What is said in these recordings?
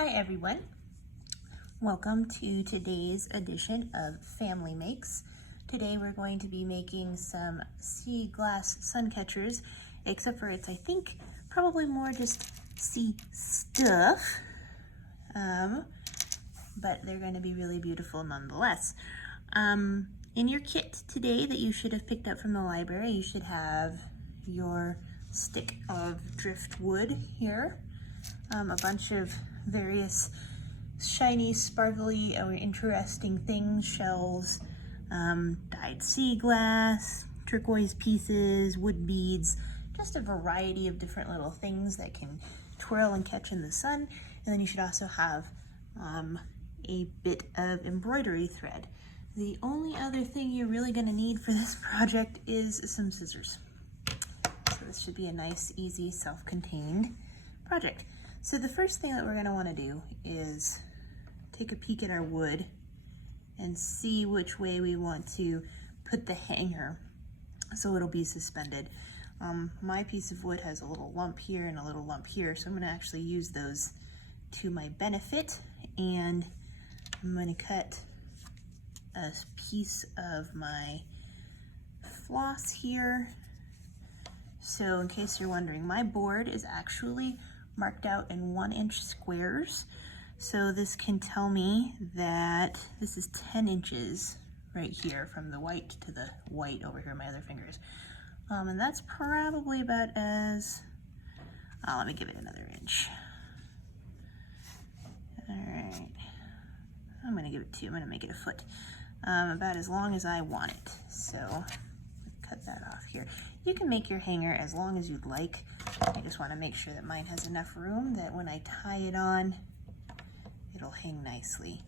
Hi everyone, welcome to today's edition of Family Makes. Today we're going to be making some sea glass sun catchers, except for it's, I think, probably more just sea stuff, but they're going to be really beautiful nonetheless. In your kit today that you should have picked up from the library, you should have your stick of driftwood here, a bunch of various shiny, sparkly, or interesting things, shells, dyed sea glass, turquoise pieces, wood beads, just a variety of different little things that can twirl and catch in the sun. And then you should also have a bit of embroidery thread. The only other thing you're really going to need for this project is some scissors. So this should be a nice, easy, self-contained project. So the first thing that we're going to want to do is take a peek at our wood and see which way we want to put the hanger so it'll be suspended. My piece of wood has a little lump here and a little lump here, so I'm going to actually use those to my benefit, and I'm going to cut a piece of my floss here. So in case you're wondering, my board is actually marked out in 1-inch squares. So this can tell me that this is 10 inches right here from the white to the white over here, my other fingers. And that's probably about as, let me give it another inch. All right, I'm gonna give it 2, I'm gonna make it a foot. About as long as I want it. So cut that off here. You can make your hanger as long as you'd like. I just want to make sure that mine has enough room that when I tie it on, it'll hang nicely.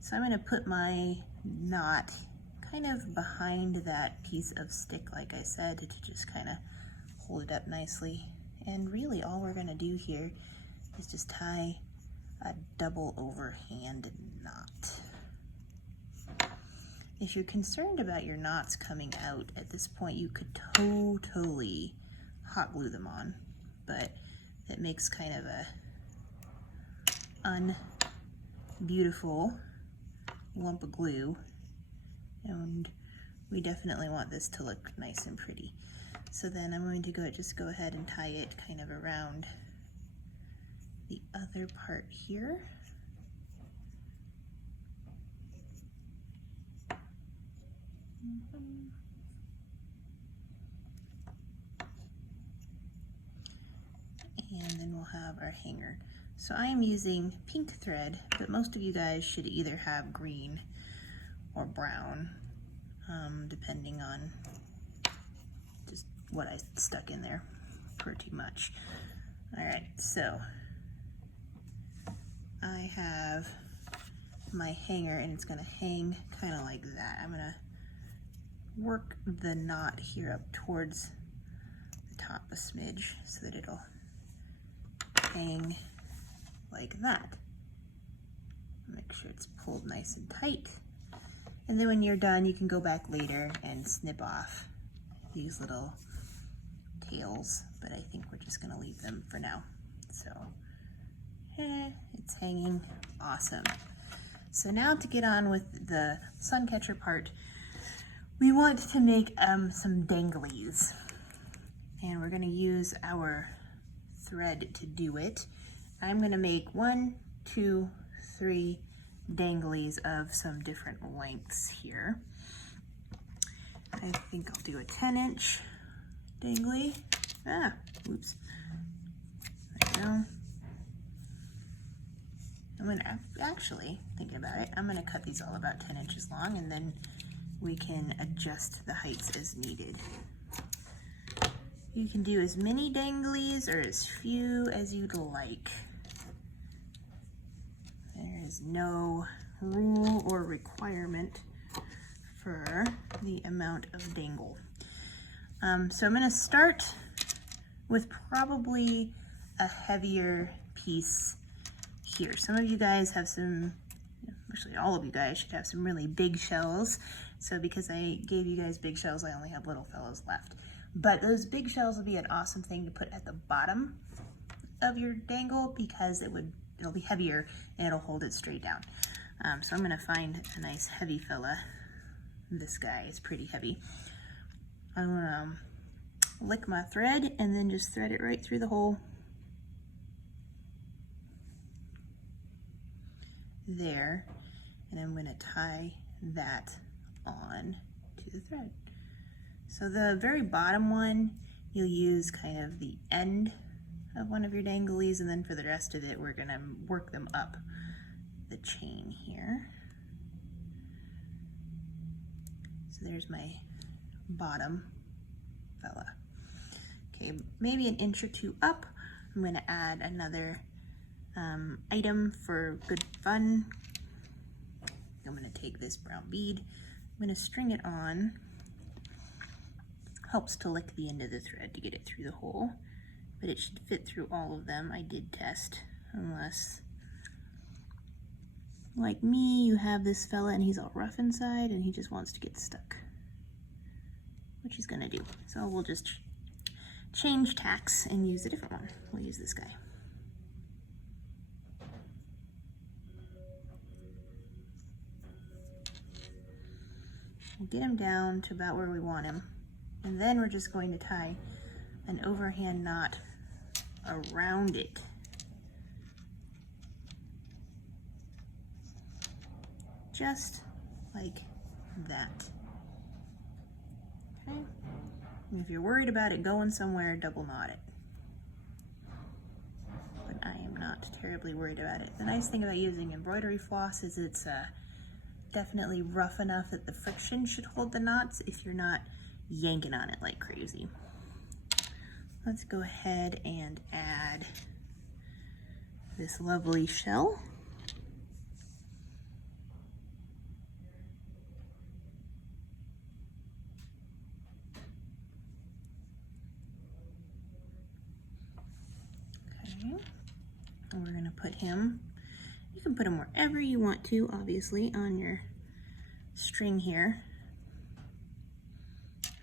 So I'm going to put my knot kind of behind that piece of stick, like I said, to just kind of hold it up nicely. And really all we're going to do here is just tie a double overhand knot. If you're concerned about your knots coming out at this point, you could totally hot glue them on, but it makes kind of a unbeautiful lump of glue, and we definitely want this to look nice and pretty. So then I'm going to just go ahead and tie it kind of around the other part here. And then we'll have our hanger. So I am using pink thread, but most of you guys should either have green or brown, depending on just what I stuck in there pretty much. All right, so I have my hanger and it's gonna hang kind of like that. I'm gonna work the knot here up towards the top a smidge so that it'll hang like that. Make sure it's pulled nice and tight. And then when you're done, you can go back later and snip off these little tails, but I think we're just gonna leave them for now. So, it's hanging awesome. So now to get on with the sun catcher part, we want to make some danglies, and we're going to use our thread to do it. I'm going to make 1, 2, 3 danglies of some different lengths here. I think I'll do a 10-inch dangly. Oops. There we go. I'm going to actually, thinking about it, I'm going to cut these all about 10 inches long, and then we can adjust the heights as needed. You can do as many danglies or as few as you'd like. There is no rule or requirement for the amount of dangle. So I'm going to start with probably a heavier piece here. Some of you guys have some, actually all of you guys should have some really big shells. So because I gave you guys big shells, I only have little fellows left. But those big shells will be an awesome thing to put at the bottom of your dangle because it'll be heavier and it'll hold it straight down. So I'm gonna find a nice heavy fella. This guy is pretty heavy. I'm gonna lick my thread and then just thread it right through the hole. There, and I'm gonna tie that on to the thread. So the very bottom one, you'll use kind of the end of one of your danglies, and then for the rest of it, we're gonna work them up the chain here. So there's my bottom fella. Okay, maybe an inch or two up, I'm gonna add another item for good fun. I'm gonna take this brown bead, I'm gonna string it on. Helps to lick the end of the thread to get it through the hole, but it should fit through all of them. I did test, unless, like me, you have this fella and he's all rough inside and he just wants to get stuck, which he's gonna do. So we'll just change tacks and use a different one. We'll use this guy. We'll get him down to about where we want him. And then we're just going to tie an overhand knot around it. Just like that. Okay. And if you're worried about it going somewhere, double knot it. But I am not terribly worried about it. The nice thing about using embroidery floss is it's definitely rough enough that the friction should hold the knots if you're not yanking on it like crazy. Let's go ahead and add this lovely shell. Okay, and we're gonna put him, you can put him wherever you want to, obviously, on your string here.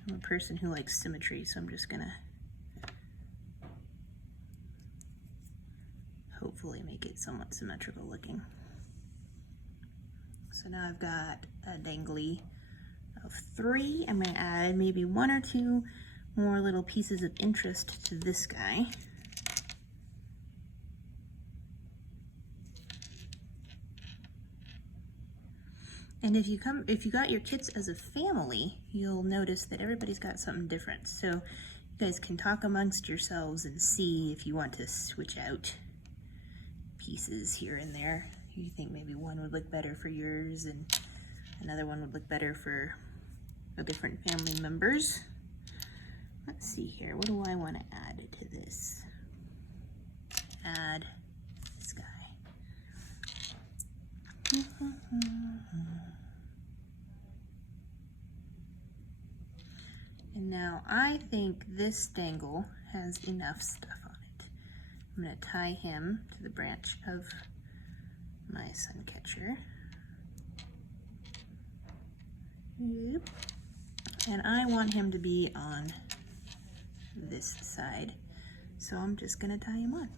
I'm a person who likes symmetry, so I'm just gonna hopefully make it somewhat symmetrical looking. So now I've got a dangly of 3. I'm gonna add maybe 1 or 2 more little pieces of interest to this guy. And if you got your kits as a family, you'll notice that everybody's got something different. So you guys can talk amongst yourselves and see if you want to switch out pieces here and there. You think maybe one would look better for yours and another one would look better for a different family members. Let's see here, what do I want to add to this? Add this guy. And now I think this dangle has enough stuff on it. I'm going to tie him to the branch of my suncatcher. And I want him to be on this side, so I'm just going to tie him on.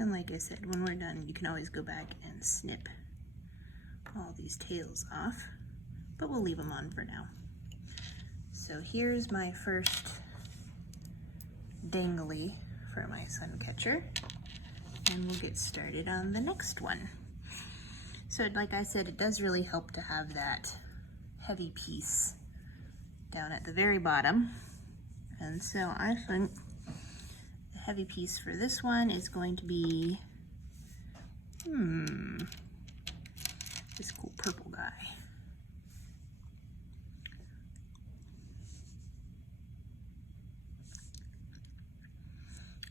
And like I said, when we're done, you can always go back and snip all these tails off, but we'll leave them on for now. So here's my first dangly for my suncatcher, and we'll get started on the next one. So like I said, it does really help to have that heavy piece down at the very bottom. And so I think the heavy piece for this one is going to be this cool purple guy.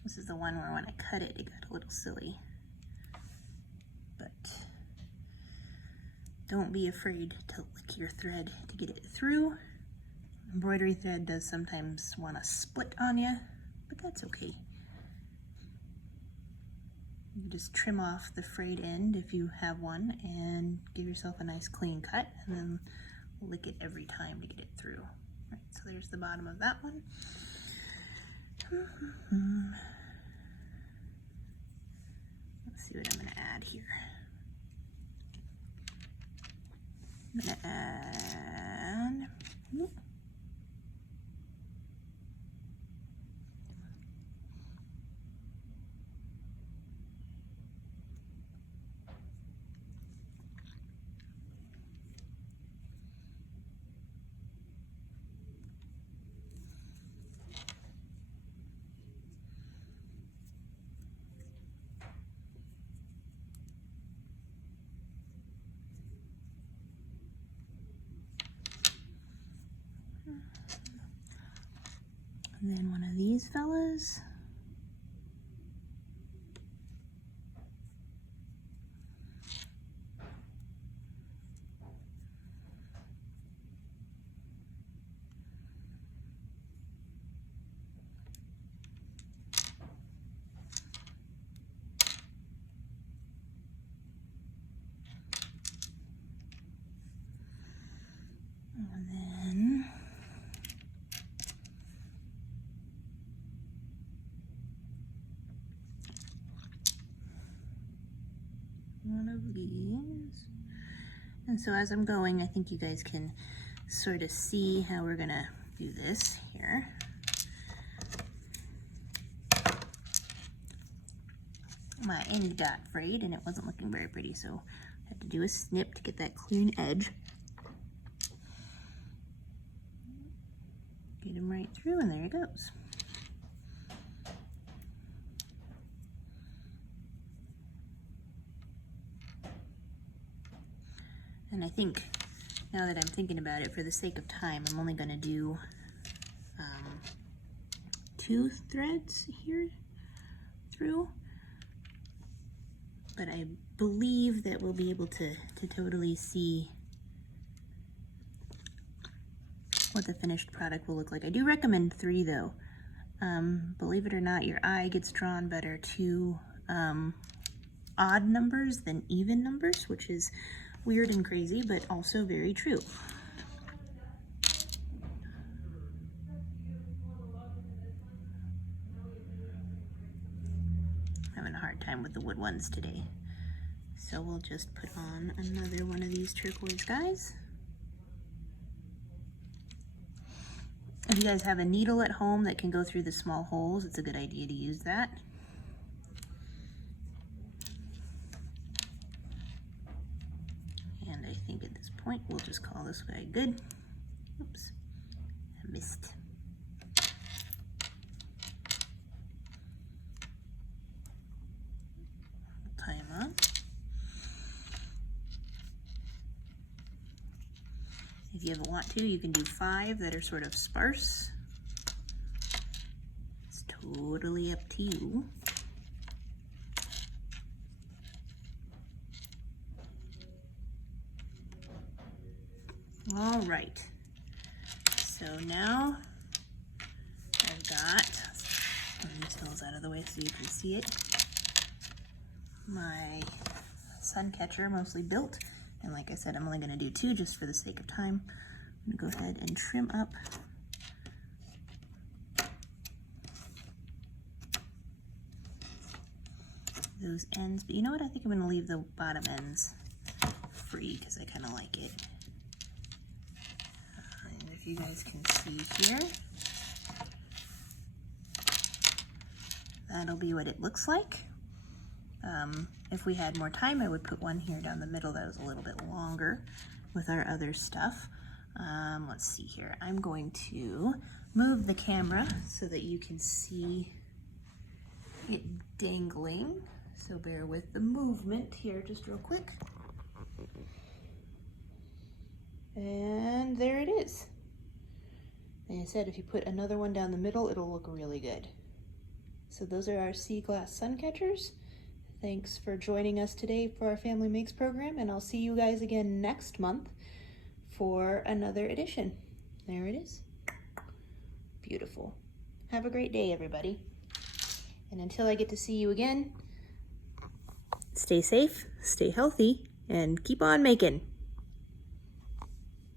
This is the one where when I cut it, it got a little silly. But don't be afraid to lick your thread to get it through. embroidery thread does sometimes want to split on you, but that's okay. You just trim off the frayed end if you have one and give yourself a nice clean cut, and then lick it every time to get it through. Right, so there's the bottom of that one. Let's see what I'm going to add here. I'm going to add and then one of these fellas. And then one of these. And so as I'm going, I think you guys can sort of see how we're gonna do this here. My end got frayed and it wasn't looking very pretty, so I had to do a snip to get that clean edge. Get him right through, and there it goes. And I think, now that I'm thinking about it, for the sake of time, I'm only going to do 2 threads here through. But I believe that we'll be able to totally see what the finished product will look like. I do recommend 3 though. Believe it or not, your eye gets drawn better to odd numbers than even numbers, which is weird and crazy, but also very true. Having a hard time with the wood ones today. So we'll just put on another one of these turquoise guys. If you guys have a needle at home that can go through the small holes, it's a good idea to use that. And I think at this point, we'll just call this guy good. Oops, I missed. Tie him on. If you ever want to, you can do 5 that are sort of sparse. It's totally up to you. All right, so now I've got, let me just those out of the way so you can see it, my sun catcher mostly built. And like I said, I'm only going to do 2 just for the sake of time. I'm going to go ahead and trim up those ends. But you know what? I think I'm going to leave the bottom ends free because I kind of like it. And if you guys can see here, that'll be what it looks like. If we had more time, I would put one here down the middle that was a little bit longer with our other stuff. Let's see here. I'm going to move the camera so that you can see it dangling. So bear with the movement here just real quick. And there it is. Like I said, if you put another one down the middle, it'll look really good. So those are our sea glass sun catchers. Thanks for joining us today for our Family Makes program, and I'll see you guys again next month for another edition. There it is. Beautiful. Have a great day, everybody. And until I get to see you again, stay safe, stay healthy, and keep on making.